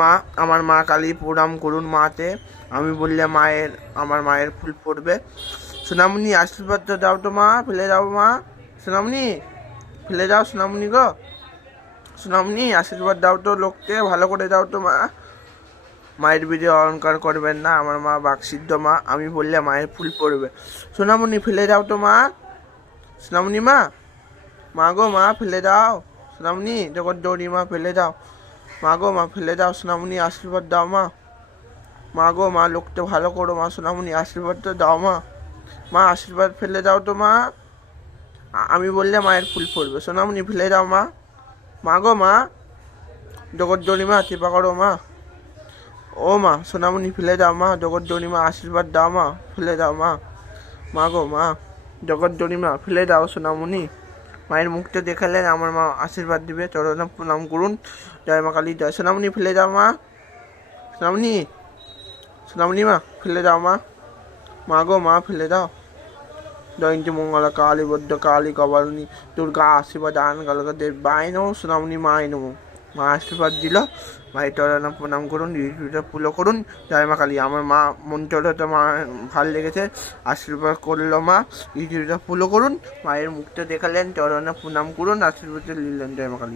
মা, আমার মা কালী প্রণাম করুন মাতে। আমি বললে আমার মায়ের ফুল পড়বে। সোনামণি আশীর্বাদ তো দাও তো মা, ফেলে দাও মা। সোনামণি ফেলে দাও, সোনামণি গো, সোনামণি আশীর্বাদ দাও তো লোককে, ভালো করে দাও তো মা। মায়ের বিধি অহংকার করবেন না, আমার মা বাকসিদ্ধ মা, আমি বললে মায়ের ফুল পড়বে। সোনামণি ফেলে দাও তো মা, সোনামণি মা, মা গো মা ফেলে দাও, সোনামণি জগৎ দৌড়ি মা ফেলে দাও, মা গো মা ফেলে দাও, সোনামণি আশীর্বাদ দাও মা। মা গো মা লোকটা ভালো করো মা, সোনামণি আশীর্বাদ তো দাও মা। মা আশীর্বাদ ফেলে দাও তো মা, আমি বললে মায়ের ফুল পড়বে। সোনামণি ফেলে দাও মা, মা গো মা জগৎ দৌড়ি মা কৃপা করো মা। ও মা সোনামণি ফেলে দাও মা, জগৎ দৌড়ি মা আশীর্বাদ দাও মা, ফেলে দাও মা। মা গো মা জগৎ দৌড়ি মা ফেলে দাও সোনামণি। মায়ের মুখটা দেখালেন, আমার মা আশীর্বাদ দিবে, চরণে প্রণাম করুন। জয় মা কালী জয়। সোনামণি ফেলে দাও মা, সোনামণি, সোনামণি মা ফেলে দাও মা, মা গো মা ফেলে দাও। জয়ন্তী মঙ্গলা কালী বদ্ধ কালী কপালিনী দুর্গা আশীর্বাদ আন কালকা দেব বাই নমো, সোনামণি মাই নমো। মা আশীর্বাদ দিল, মায়ের চরণে প্রণাম করুন, ঋতুটা পুলো করুন। জয় মা কালী। আমার মা মন্ত্রটা মা ভাল লেগেছে, আশীর্বাদ করলো মা, ঋতুটা পুলো করুন। মায়ের মুখটা দেখালেন, চরণে প্রণাম করুন, আশীর্বাদ নিলেন। জয় মা কালী।